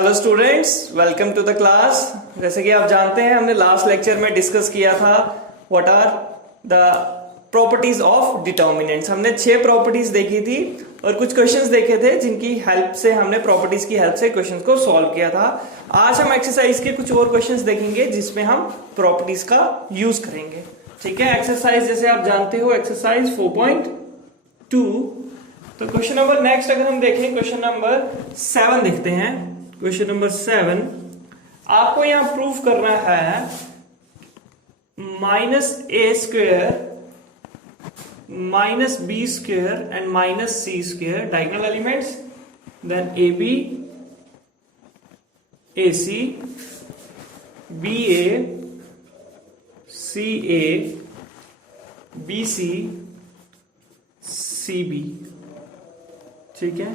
Hello students, welcome to the class. जैसे कि आप जानते हैं, हमने लास्ट लेक्चर में डिस्कस किया था what are the properties of determinants. हमने 6 प्रॉपर्टीज देखी थी और कुछ क्वेश्चंस देखे थे जिनकी हेल्प से हमने प्रॉपर्टीज की हेल्प से क्वेश्चंस को सॉल्व किया था। आज हम एक्सरसाइज के कुछ और क्वेश्चंस देखेंगे जिसमें हम प्रॉपर्टीज का यूज करेंगे। ठीक है, एक्सरसाइज जैसे आप जानते हो एक्सरसाइज 4.2। तो क्वेश्चन नंबर नेक्स्ट अगर हम देखें, क्वेश्चन नंबर 7 देखते हैं। क्वेश्चन नंबर 7 आपको यहां प्रूफ करना है -a² -b² and -c² diagonal elements, then ab ac ba ca bc cb। ठीक है,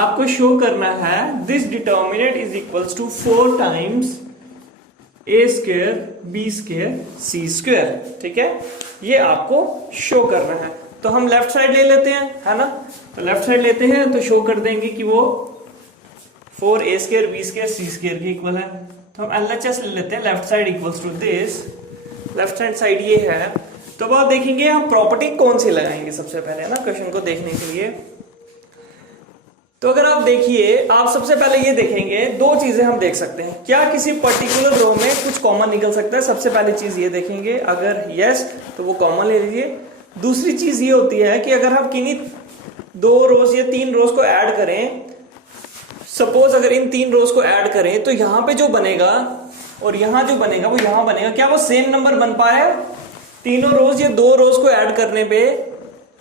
आपको शो करना है this determinant is equals to 4 times a² b² c²। ठीक है, ये आपको शो करना है। तो हम लेफ्ट साइड ले लेते हैं, है ना। तो लेफ्ट साइड लेते हैं तो शो कर देंगे कि वो 4a² b² c² के इक्वल है। तो हम LHS ले लेते हैं, left side equals to this, left hand side ये है। तो अब आप देखेंगे हम प्रॉपर्टी कौन सी लगाएंगे सबसे पहले, है ना, क्वेश्चन को देखने के लिए। तो अगर आप देखिए, आप सबसे पहले ये देखेंगे, 2 चीजें हम देख सकते हैं। क्या किसी पर्टिकुलर रो में कुछ कॉमन निकल सकता है? सबसे पहली चीज ये देखेंगे, अगर यस तो वो कॉमन ले लीजिए। दूसरी चीज ये होती है कि अगर हम किन्हीं 2 रोज या 3 रोज को ऐड करें, सपोज अगर इन 3 रोज को ऐड करें तो यहां पे जो बनेगा और यहां जो बनेगा वो यहां बनेगा, क्या वो सेम नंबर बन पाया? तीनों रोज या 2 रोज को ऐड करने पे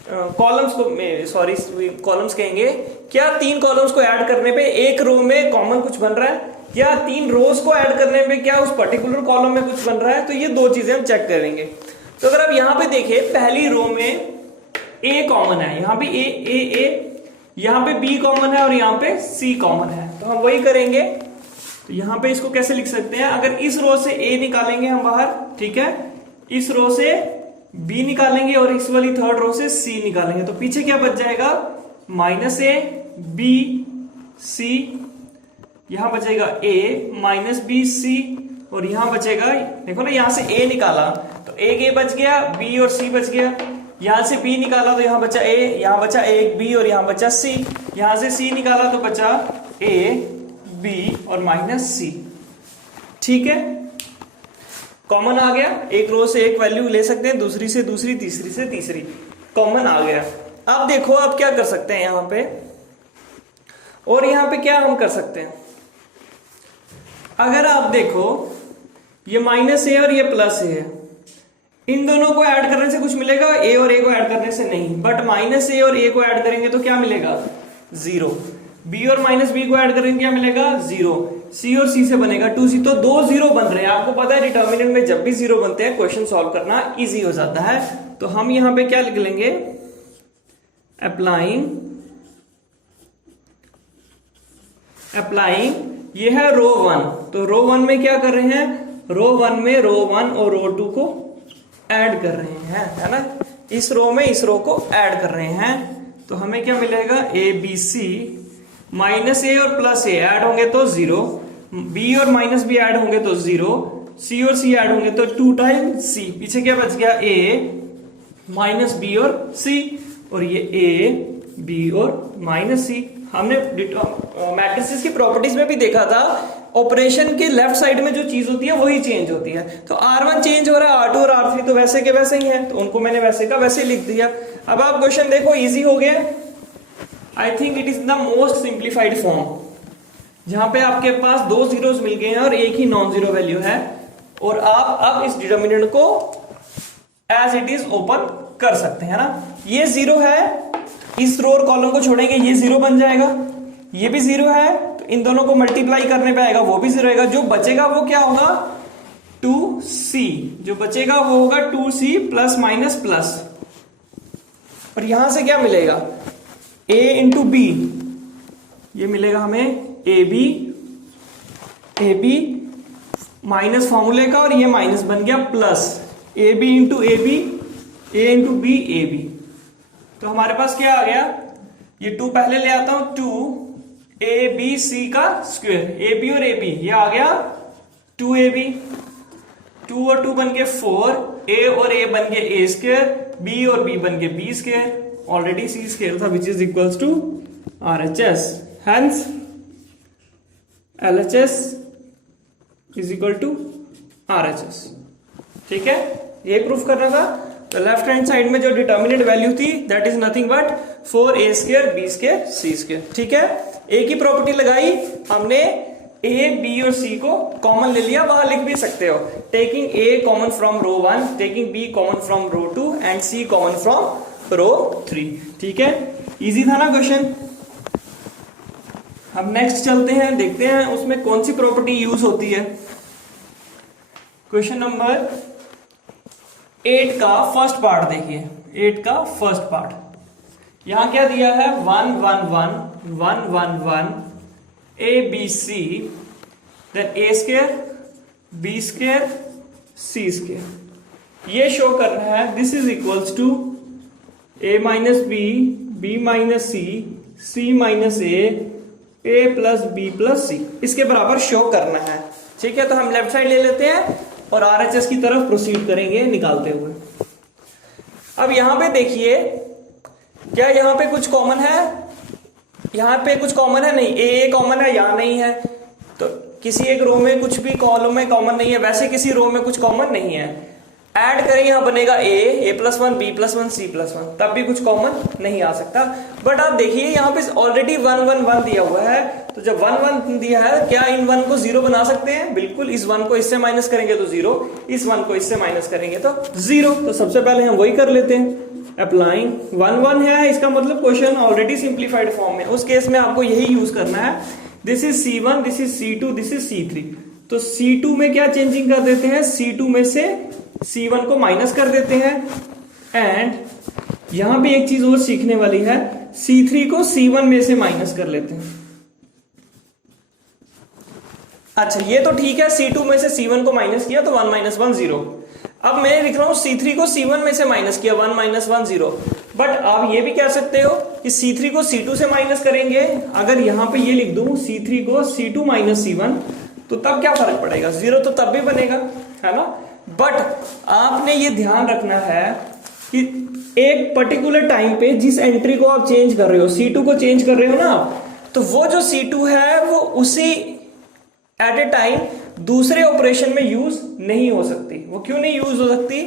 कॉलम्स को, सॉरी कॉलम्स कहेंगे, क्या 3 कॉलम्स को ऐड करने पे एक रो में कॉमन कुछ बन रहा है, या 3 रोज को ऐड करने पे क्या उस पर्टिकुलर कॉलम में कुछ बन रहा है? तो ये 2 चीजें हम चेक करेंगे। तो अगर आप यहां पे देखें, पहली रो में a कॉमन है, यहां पे a, यहां पे b कॉमन है और यहां पे c कॉमन है। तो हम वही करेंगे। तो यहां पे इसको कैसे लिख सकते हैं? अगर इस रो से a निकालेंगे हम बाहर, ठीक है, इस रो से b निकालेंगे और इस वाली थर्ड रो से c निकालेंगे, तो पीछे क्या बच जाएगा? -a b c, यहां बचेगा a -b c, और यहां बचेगा, देखो ना, यहां से a निकाला तो एक a बच गया, b और c बच गया। यहां से b निकाला तो यहां बचा a, यहां बचा एक b और यहां बचा c। यहां से c निकाला तो बचा a b और -c। ठीक है, कॉमन आ गया। एक रो से एक वैल्यू ले सकते हैं, दूसरी से दूसरी, तीसरी से तीसरी, कॉमन आ गया। अब देखो आप क्या कर सकते हैं यहां पे, और यहां पे क्या हम कर सकते हैं। अगर आप देखो, ये -a और ये +a है, इन दोनों को ऐड करने से कुछ मिलेगा? a और a को ऐड करने से नहीं, बट -a और a को ऐड करेंगे तो क्या मिलेगा? 0। b और -b को ऐड करेंगे क्या मिलेगा? 0। c और c से बनेगा 2c, तो 2 0 बन रहे हैं। आपको पता है डिटर्मिनेंट में जब भी 0 बनते हैं क्वेश्चन सॉल्व करना इजी हो जाता है। तो हम यहां पे क्या लिख लेंगे? अप्लाइंग ये है रो 1। तो रो 1 में क्या कर रहे हैं? रो 1 में रो 1 और रो 2 को ऐड कर रहे हैं, है ना। इस रो में इस रो को ऐड कर रहे हैं, तो हमें क्या मिलेगा? a b c, -a और +a ऐड होंगे तो 0, b और -b ऐड होंगे तो 0, c और c ऐड होंगे तो 2 टाइम्स c। पीछे क्या बच गया? a -b और c, और ये a b और -c। हमने मैट्रिसेस की प्रॉपर्टीज में भी देखा था, ऑपरेशन के लेफ्ट साइड में जो चीज होती है वही चेंज होती है। तो R1 चेंज हो रहा है, R2 और R3 तो वैसे के वैसे ही हैं, तो उनको मैंने वैसे का वैसे ही लिख दिया। अब आप क्वेश्चन देखो, इजी हो गया। I think it is the most simplified form, जहां पे आपके पास 2 जीरोस मिल गए हैं और एक ही नॉन जीरो वैल्यू है, और आप अब इस डिटर्मिनेंट को एज इट इज ओपन कर सकते हैं, ना। ये 0 है, इस रो और कॉलम को छोड़ेंगे, ये 0 बन जाएगा। ये भी 0 है, तो इन दोनों को मल्टीप्लाई करने पे आएगा, वो भी 0 आएगा। जो बचेगा वो क्या होगा? 2c। जो बचेगा वो होगा 2c +-+। और यहां से क्या मिलेगा? a इंटू b, ये मिलेगा हमें ab माइनस फॉर्मूले का, और ये माइनस बन गया plus, ab into ab, a into b ab। तो हमारे पास क्या आ गया? ये 2 पहले ले आता हूं, 2 ए बी सी का स्क्वायर, ए बी और ए बी ये आ गया 2ab, 2 और 2 बन गए 4, ए और ए बन गए ए स्क्वायर, बी और बी बन गए B square, already C square था which is equals to RHS, hence LHS is equal to RHS। ठीक है, ये प्रूफ करना था। तो लेफ्ट हैंड साइड में जो डिटर्मिनेंट वैल्यू थी that is nothing but 4a square B square C square. ठीक है, एक ही प्रॉपर्टी लगाई हमने, ए बी और सी को कॉमन ले लिया, वहां लिख भी सकते हो taking A common from row 1, taking B common from row 2 and C common from row 3। ठीक है, इजी था ना क्वेश्चन। अब नेक्स्ट चलते हैं, देखते हैं उसमें कौन सी प्रॉपर्टी यूज होती है। क्वेश्चन नंबर 8 का फर्स्ट पार्ट देखिए, 8 का फर्स्ट पार्ट, यहां क्या दिया है 1 1 1 1 1 1 A B C, then A square B square C square. ये शो करना है this is equals to A minus B minus C minus A plus B plus C, इसके बराबर शो करना है। ठीक है, तो हम लेफ्ट साइड ले लेते हैं और RHS की तरफ प्रोसीड करेंगे निकालते हुए। अब यहां पे देखिए, क्या यहां पे कुछ कॉमन है? यहां पे कुछ कॉमन है? नहीं, ए कॉमन है, यहां नहीं है, तो किसी एक रो में कुछ भी कॉलम में कॉमन नहीं है, वैसे किसी रो में कुछ कॉमन नहीं है। ऐड करें, यहां बनेगा A plus 1 B plus 1 C plus 1, तब भी कुछ कॉमन नहीं आ सकता। बट आप देखिए यहां पे ऑलरेडी 1 1 1 दिया हुआ है, तो जब 1 1 दिया है, क्या इन 1 को 0 बना सकते हैं? बिल्कुल, इस 1 को इससे माइनस करेंगे तो 0, इस 1 को इससे माइनस करेंगे तो 0। तो सबसे पहले हम वही कर लेते हैं, अप्लाइंग 1 1 है, इसका मतलब क्वेश्चन ऑलरेडी सिंप्लीफाइड फॉर्म में, उस केस में आपको यही यूज करना है। This is C1, this is C2, this is C3। तो C2 में क्या चेंजिंग कर देते हैं, C2 में से C1 को माइनस कर देते हैं, एंड यहां पे एक चीज और सीखने वाली है, C3 को C1 में से माइनस कर लेते हैं। अच्छा, ये तो ठीक है, C2 में से C1 को माइनस किया तो 1 - 1 0। अब मैं लिख रहा हूं C3 को C1 में से माइनस किया 1 - 1 0। बट आप ये भी कह सकते हो कि C3 को C2 से माइनस करेंगे, अगर यहां पे ये लिख दूं C3 को C2 माइनस C1, तो तब क्या फर्क पड़ेगा, 0 तो तब भी बनेगा, है ना। बट आपने ये ध्यान रखना है कि एक पर्टिकुलर टाइम पे जिस एंट्री को आप चेंज कर रहे हो, C2 को चेंज कर रहे हो ना, तो वो जो C2 है वो उसी एट ए टाइम दूसरे ऑपरेशन में यूज नहीं हो सकती। वो क्यों नहीं यूज हो सकती?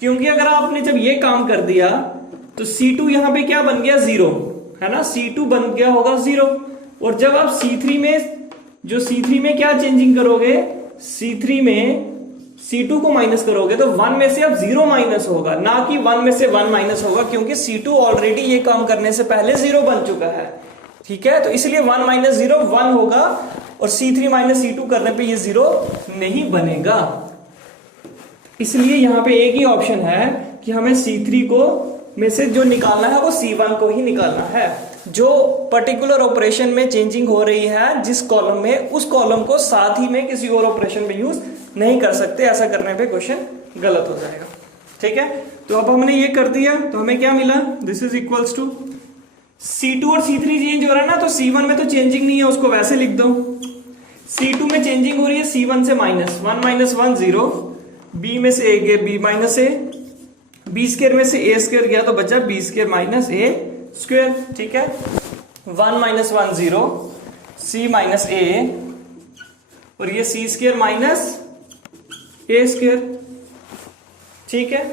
क्योंकि अगर आपने जब ये काम कर दिया तो C2 यहां पे क्या बन गया, 0, है ना, C2 बन गया होगा 0। और जब आप C3 में क्या चेंजिंग करोगे, C3 में C2 को माइनस करोगे तो 1 में से अब 0 माइनस होगा, ना कि 1 में से 1 माइनस होगा, क्योंकि C2 ऑलरेडी ये काम करने से पहले 0 बन चुका है। ठीक है, तो इसलिए 1 - 0 1 होगा, और C3 - C2 करने पे ये 0 नहीं बनेगा। इसलिए यहां पे एक ही ऑप्शन है कि हमें C3 को में से जो निकालना है वो C1 को ही निकालना है। जो पर्टिकुलर ऑपरेशन में चेंजिंग हो रही है जिस कॉलम में, उस कॉलम को साथ ही में किसी और ऑपरेशन में यूज नहीं कर सकते, ऐसा करने पे क्वेश्चन गलत हो जाएगा। ठीक है, तो अब हमने ये कर दिया, तो हमें क्या मिला, this is equals to C2 और C3 चेंज हो रहा है ना, तो C1 में तो चेंजिंग नहीं है, उसको वैसे लिख दो। C2 में चेंजिंग हो रही है C1 से माइनस, 1 - 1 0, B में से A गया B minus A, B square में से A स्क्वायर गया तो बचा B square minus A square. ठीक है, 1 - 1 0, C माइनस A, और ये C square minus A square. ठीक है,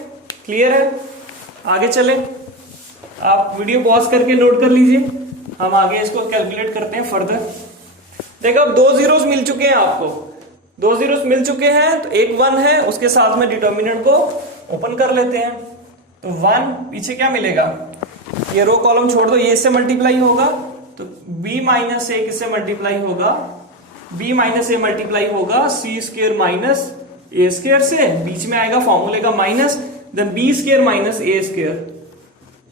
क्लियर है? आगे चले, आप वीडियो पॉज करके नोट कर लीजिए, हम आगे इसको कैलकुलेट करते हैं फर्दर। देखो अब 2 जीरोस मिल चुके हैं आपको, 2 जीरोस मिल चुके हैं, तो एक 1 है, उसके साथ में डिटर्मिनेंट को ओपन कर लेते हैं। तो 1 पीछे क्या मिलेगा, ये रो कॉलम छोड़ दो, ये इससे मल्टीप्लाई होगा, तो B माइनस A किससे मल्टीप्लाई होगा, B माइनस A मल्टीप्लाई होगा C square minus A square से, बीच में आएगा फॉर्मूले का minus, then B square minus A square,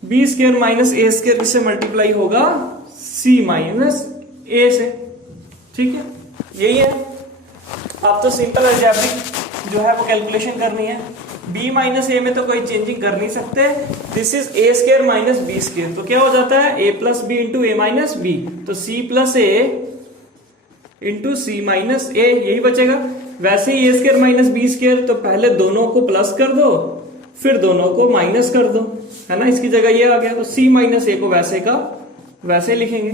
B square minus A square किससे मल्टीप्लाई होगा, C माइनस A से। ठीक है, यही है। आप तो सिंपल अलजेब्रिक जो है वो कैलकुलेशन करनी है। b माइनस ए में तो कोई चेंजिंग कर नहीं सकते। This is A square minus B square, तो क्या हो जाता है a plus B into A minus B, तो c plus A into C minus A, यही बचेगा। वैसे ही A square minus B square, तो पहले दोनों को प्लस कर दो फिर दोनों को माइनस कर दो, है ना, इसकी जगह ये आ गया, तो c माइनस ए को वैसे का वैसे लिखेंगे।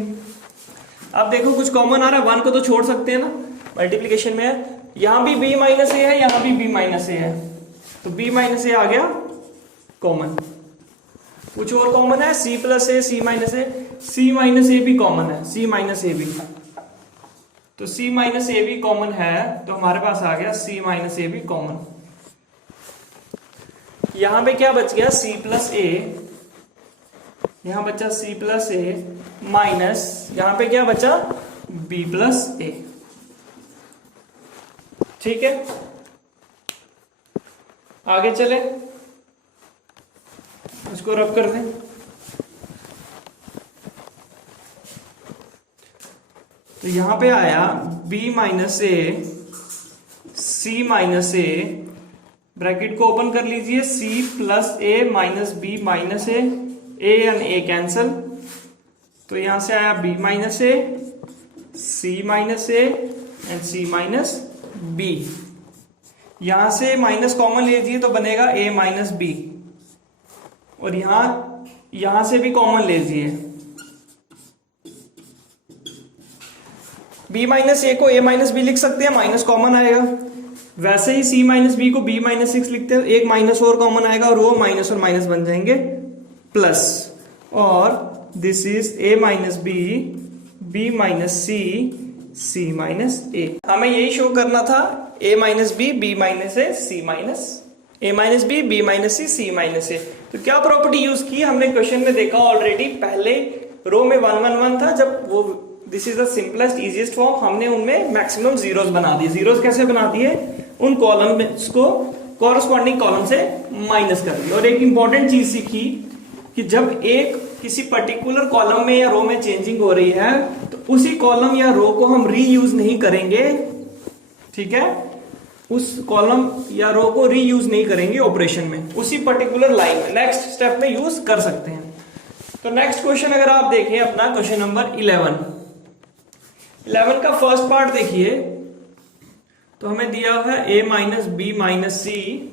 अब देखो कुछ कॉमन आ रहा है, 1 को तो छोड़ सकते हैं ना, मल्टीप्लीकेशन में है, यहां भी b माइनस ए है, यहां भी b माइनस ए है, तो b माइनस ए आ गया कॉमन। कुछ और कॉमन है, c plus A, c minus A, c minus ए भी कॉमन है, c माइनस ए भी, तो c माइनस ए भी कॉमन है, तो हमारे पास आ गया c माइनस ए भी कॉमन। यहां पे क्या बच गया, c प्लस ए, यहां बचा c प्लस ए माइनस, यहां पे क्या बचा b प्लस ए, ठीक है। आगे चले, इसको रब कर दें, तो यहां पे आया b minus A, c minus A, bracket को ओपन कर लीजिए, c plus A minus b minus A and A cancel, तो यहां से आया b minus A, c minus A and c minus b, यहां से माइनस कॉमन लीजिए तो बनेगा a माइनस b, और यहां से भी कॉमन लीजिए, b माइनस ए को a माइनस बी लिख सकते हैं, माइनस कॉमन आएगा। वैसे ही c माइनस बी को b माइनस 6 लिखते हैं, एक माइनस और कॉमन आएगा और वो माइनस और माइनस बन जाएंगे प्लस, और this is a minus B, b minus C, c minus a। हमें यही शो करना था, a minus B, b minus A, c minus a minus B, b minus C, c minus a। तो क्या property use की हमने question में देखा ऑलरेडी, पहले रो में 1 1 1 था, जब वो this is the simplest easiest form, हमने उनमें मैक्सिमम जीरोस बना दिए। जीरोस कैसे बना दिए, उन कॉलम्स को कॉरस्पॉन्डिंग कॉलम से माइनस कर दिया। और एक इंपॉर्टेंट चीज सीखी कि जब एक किसी पर्टिकुलर कॉलम में या रो में चेंजिंग हो रही है, तो उसी कॉलम या रो को हम रीयूज नहीं करेंगे, ठीक है, उस कॉलम या रो को रीयूज नहीं करेंगे ऑपरेशन में, उसी पर्टिकुलर लाइन में नेक्स्ट स्टेप में यूज कर सकते हैं। तो नेक्स्ट क्वेश्चन अगर आप देखें अपना, क्वेश्चन नंबर 11 का फर्स्ट पार्ट देखिए, तो हमें दिया हुआ है a minus B minus C,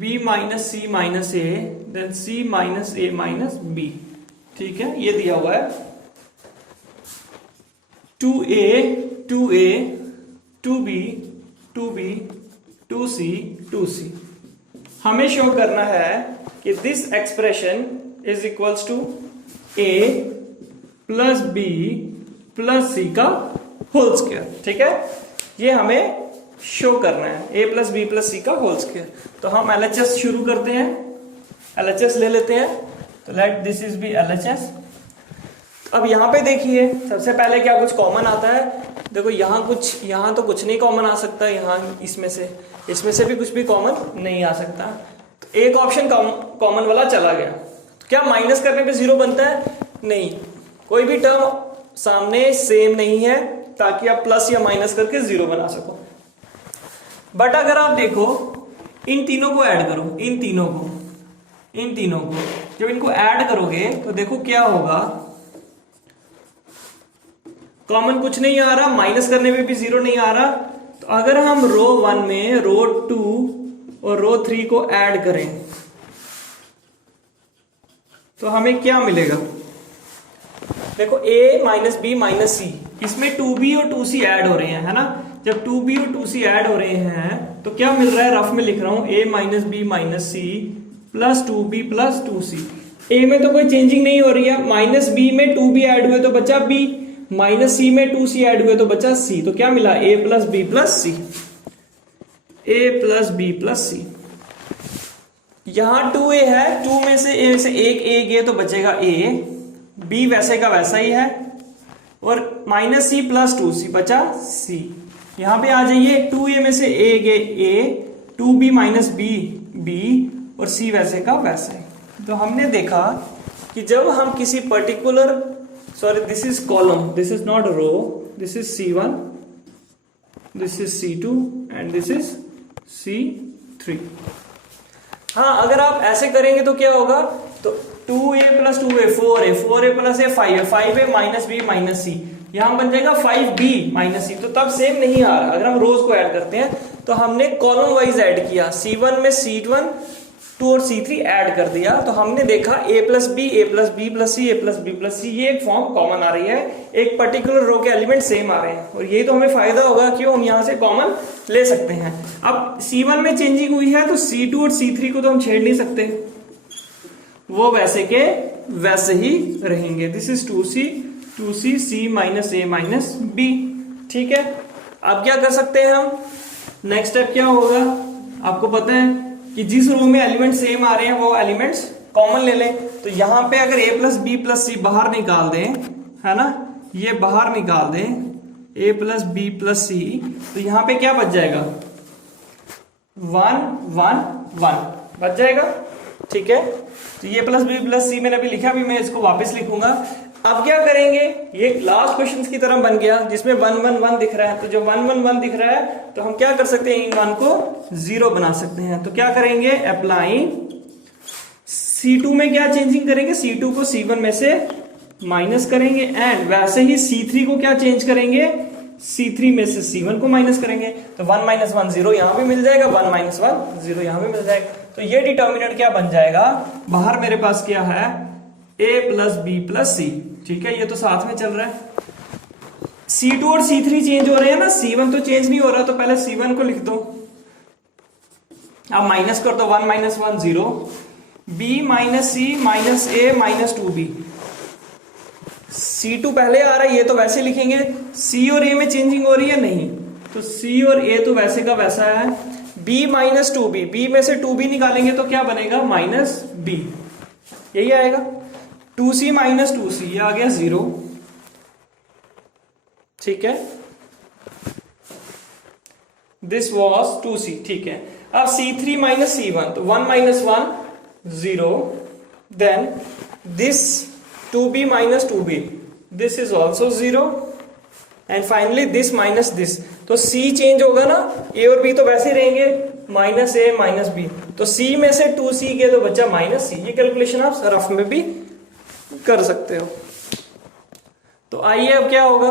b minus C minus A, then c minus A minus B, ठीक है, ये दिया हुआ है 2a 2a 2b 2b 2c 2c। हमें शो करना है कि this expression is equals to a plus B plus C का होल स्क्वायर, ठीक है, ये हमें शो करना है, a plus B plus C का होल स्क्वायर। तो हम LHS शुरू करते हैं, LHS ले लेते हैं, तो let this is be LHS। अब यहां पे देखिए, सबसे पहले क्या कुछ कॉमन आता है, देखो यहां तो कुछ नहीं कॉमन आ सकता, यहां इसमें से भी कुछ भी कॉमन नहीं आ सकता, तो एक ऑप्शन कॉमन वाला चला गया। तो क्या माइनस करने पे 0 बनता है, नहीं, कोई भी टर्म सामने सेम नहीं है ताकि आप प्लस या माइनस करके 0 बना सको। बट अगर आप देखो इन तीनों को ऐड करो, इन तीनों को जब इनको ऐड करोगे तो देखो क्या होगा, कॉमन कुछ नहीं आ रहा, माइनस करने में भी 0 नहीं आ रहा। तो अगर हम रो 1 में रो 2 और रो 3 को ऐड करें तो हमें क्या मिलेगा, देखो a माइनस बी माइनस सी, इसमें 2b और 2c ऐड हो रहे हैं, है ना, जब 2b और 2c ऐड हो रहे हैं तो क्या मिल रहा है, रफ में लिख रहा हूं a minus B minus C plus 2b plus 2c। a में तो कोई चेंजिंग नहीं हो रही है, माइनस b में 2b ऐड हुए तो बचा b, माइनस c में 2c ऐड हुए तो बचा c, तो क्या मिला a plus B plus C, a plus B plus C. यहां 2a है, 2 में से a से एक a गया तो बचेगा a, b वैसे का वैसा ही है, और माइनस c प्लस 2c बचा c। यहां पे आ जाइए, 2a में से a गए a, 2b minus b b, और c वैसे का वैसा ही। तो हमने देखा कि जब हम किसी particular, sorry this is column, this is not row, this is c1, this is c2 and this is 3। हाँ, अगर आप ऐसे करेंगे तो क्या होगा, तो 2a plus 2a 4a, 4a plus a 5a, 5a minus b minus c, यहां बन जाएगा 5b माइनस c। तो तब सेम नहीं आ रहा। अगर हम रोज को ऐड करते हैं तो हमने कॉलम वाइज ऐड किया, C1 में C1 2 और C3 ऐड कर दिया, तो हमने देखा a plus B, A plus B plus C, A plus B plus C, ये एक फॉर्म कॉमन आ रही है, एक पर्टिकुलर रो के एलिमेंट सेम आ रहे हैं, और यही तो हमें फायदा होगा कि हम यहां से कॉमन ले सकते हैं। अब C1 में चेंजिंग हुई है तो C2 और C3 को तो हम छेड़ नहीं सकते, वो वैसे के वैसे ही रहेंगे। This is 2c c minus a minus b। ठीक है, अब क्या कर सकते हैं हम, नेक्स्ट स्टेप क्या होगा, आपको पता है कि जिस रो में एलिमेंट सेम आ रहे हैं वो एलिमेंट्स कॉमन ले लें। तो यहां पे अगर a प्लस बी प्लस सी बाहर निकाल दें, है ना, ये बाहर निकाल दें a plus B plus C, तो यहां पे क्या बच जाएगा, 1 1 1 बच जाएगा। ठीक है, तो ये प्लस बी प्लस सी मैंने अभी लिखा, भी मैं इसको वापस लिखूंगा। अब क्या करेंगे, ये लास्ट क्वेश्चन की तरह बन गया जिसमें 1 1 1 दिख रहा है, तो जब 1 1 1 दिख रहा है तो हम क्या कर सकते हैं, इन 1 को 0 बना सकते हैं। तो क्या करेंगे, अप्लाइंग C2 में क्या चेंजिंग करेंगे, C2 को C1 में से माइनस करेंगे, एंड वैसे ही C3 को क्या चेंज करेंगे, C3 में से C1 को माइनस करेंगे। तो 1 माइनस 1 0 यहां भी मिल जाएगा, 1 माइनस 1 0 यहां भी मिल जाएगा। तो ये डिटर्मिनेंट क्या बन जाएगा, बाहर मेरे पास क्या है, a प्लस बी प्लस सी। ठीक है, ये तो साथ में चल रहा है। C2 और C3 चेंज हो रहे हैं ना, C1 तो चेंज नहीं हो रहा, तो पहले C1 को लिख दो, अब माइनस कर दो, 1 minus 1 0, b minus C minus a minus 2b। C2 पहले आ रहा है, ये तो वैसे लिखेंगे। C और a में चेंजिंग हो रही है, नहीं, तो C और a तो वैसे का वैसा है। b माइनस 2b, b में से 2b निकालेंगे तो क्या बनेगा, माइनस b, यही आएगा। 2c माइनस 2c, ये आ गया 0। ठीक है, दिस वॉज 2c। ठीक है, अब C3 माइनस C1, तो 1 minus 1 0, then this 2b minus 2b, this is also 0, and finally this minus this. तो c चेंज होगा ना, a और b तो वैसे रहेंगे, माइनस a माइनस b, तो c में से 2c के तो बच्चा माइनस c। ये कैलकुलेशन आप रफ में भी कर सकते हो। तो आइए अब क्या होगा,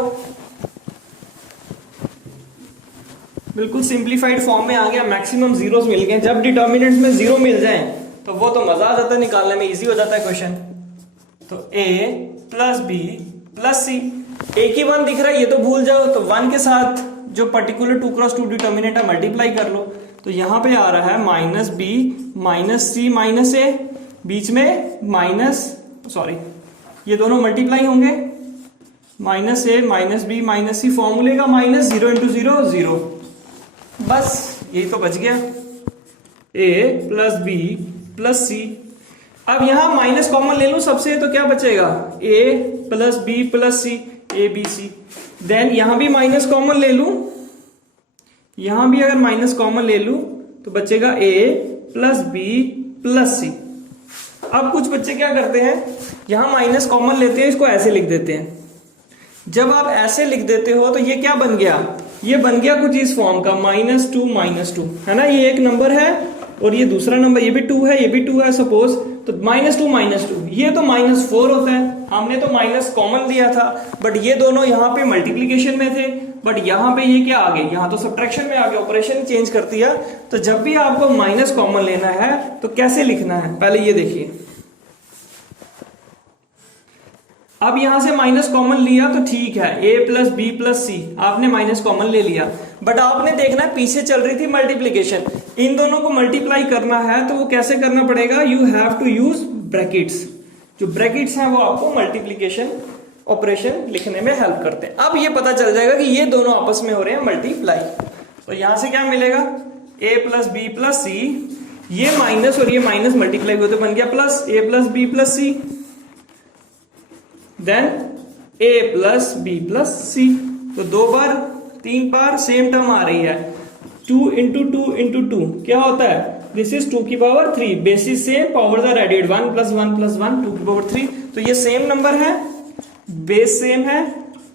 बिल्कुल सिंप्लीफाइड फॉर्म में आ गया, मैक्सिमम जीरोस मिल गए। जब डिटर्मिनेंट्स में 0 मिल जाए तो वो तो मजा आ जाता है, निकालने में इजी हो जाता है क्वेश्चन। तो a प्लस बी प्लस सी, एक ही 1 दिख रहा है, ये तो भूल जाओ, तो 1 के साथ जो पर्टिकुलर 2x2 डिटर्मिनेंट है मल्टीप्लाई कर लो। तो यहां पे आ रहा है minus B minus C minus ए, बीच में माइनस, सॉरी ये दोनों मल्टीप्लाई होंगे, minus A minus B minus सी, फॉर्मूले का माइनस, 0 इंटू 0 0, बस यही तो बच गया, a प्लस बी प्लस सी। अब यहां माइनस कॉमन ले लूं सबसे, तो क्या बचेगा, a plus B plus C, A B C. Then यहां भी माइनस कॉमन ले लूं, यहां भी अगर माइनस कॉमन ले लूं तो बचेगा a प्लस बी प्लस सी। अब कुछ बच्चे क्या करते हैं, यहां माइनस कॉमन लेते हैं, इसको ऐसे लिख देते हैं। जब आप ऐसे लिख देते हो तो ये क्या बन गया, ये बन गया कुछ इस फॉर्म का, -2 है ना, ये एक नंबर है और ये दूसरा नंबर, ये भी 2 है, ये भी 2 है सपोज, तो -2 ये तो -4 होता है। हमने तो माइनस कॉमन लिया था, बट ये दोनों यहाँ पे मल्टीप्लीकेशन में थे, बट यहाँ पे ये क्या आ गए, यहाँ तो सब्ट्रैक्शन में आ गए, ऑपरेशन चेंज कर दिया। तो जब भी आपको माइनस कॉमन लेना है तो कैसे लिखना है, पहले ये देखिए। अब यहां से माइनस कॉमन लिया तो ठीक है, a प्लस बी प्लस सी आपने माइनस कॉमन ले लिया, बट आपने देखना है पीछे चल रही थी मल्टीप्लीकेशन, इन दोनों को मल्टीप्लाई करना है तो वो कैसे करना पड़ेगा, you have to use brackets. जो ब्रैकेट्स हैं वो आपको मल्टीप्लीकेशन ऑपरेशन लिखने में हेल्प करते हैं। अब ये पता चल जाएगा कि ये दोनों आपस में हो रहे हैं मल्टीप्लाई। तो यहां से क्या मिलेगा, a plus B plus C, ये माइनस और ये माइनस मल्टीप्लाई होते बन गया plus, a plus B plus C, then a plus B plus C. तो 2 बार 3 बार सेम टर्म आ रही है, 2 इंटू 2 इंटू 2 क्या होता है, दिस इज 2 की power 3, basis same, powers are added, 1 plus 1 plus 1 2 की पावर 3। तो ये सेम नंबर है, बेस सेम है,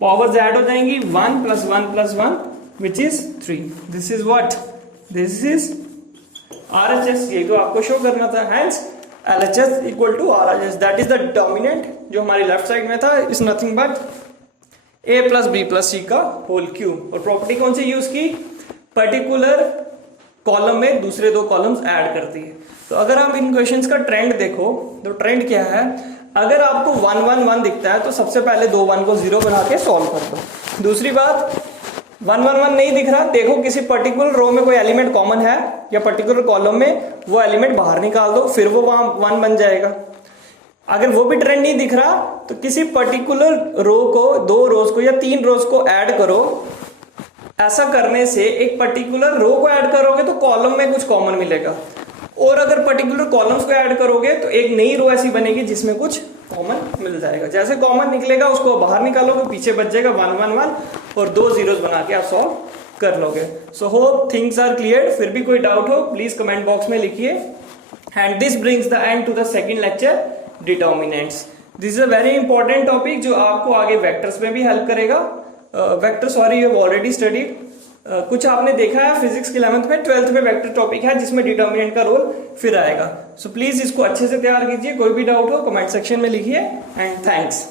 पावर्स ऐड हो जाएंगी, 1 plus 1 plus 1 which is 3। This is what, this is RHS ये तो आपको शो करना था, hence LHS equal to RHS, that is the determinant जो हमारी लेफ्ट साइड में था, is nothing but A plus B plus C का होल क्यूब। और प्रॉपर्टी कौन सी यूज की, पर्टिकुलर कॉलम में दूसरे दो कॉलम्स ऐड करती है। तो अगर आप इन क्वेश्चंस का ट्रेंड देखो तो ट्रेंड क्या है, अगर आपको 1 1 1 दिखता है तो सबसे पहले दो 1 को 0 बना के सॉल्व कर दो। दूसरी बात, 1 1 1 नहीं दिख रहा, देखो किसी पर्टिकुलर रो में कोई एलिमेंट कॉमन है या पर्टिकुलर कॉलम में वो एलिमेंट बाहर निकाल दो, फिर वो वहां 1 बन जाएगा। अगर वो भी ट्रेंड नहीं दिख रहा तो किसी पर्टिकुलर रो को, दो रोज को या 3 रोज को ऐड करो। ऐसा करने से एक पर्टिकुलर रो को ऐड करोगे तो कॉलम में कुछ कॉमन मिलेगा, और अगर पर्टिकुलर कॉलम्स को ऐड करोगे तो एक नई रो ऐसी बनेगी जिसमें कुछ कॉमन मिल जाएगा। जैसे कॉमन निकलेगा उसको बाहर निकालोगे, पीछे बच जाएगा 1 1 1 और 2 zeros बना के आप सॉल्व कर लोगे। So hope things are clear. फिर भी कोई डाउट हो प्लीज कमेंट बॉक्स में लिखिए। And this brings the end to the second lecture, determinants. This is a very important topic जो आपको आगे वेक्टर्स में भी हेल्प करेगा। Vector sorry you have already studied. कुछ आपने देखा है फिजिक्स की 11th में, 12th में वेक्टर टॉपिक है जिसमें डिटर्मिनेंट का रोल फिर आएगा। सो प्लीज इसको अच्छे से तैयार कीजिए। कोई भी डाउट हो कमेंट सेक्शन में लिखिए। And thanks.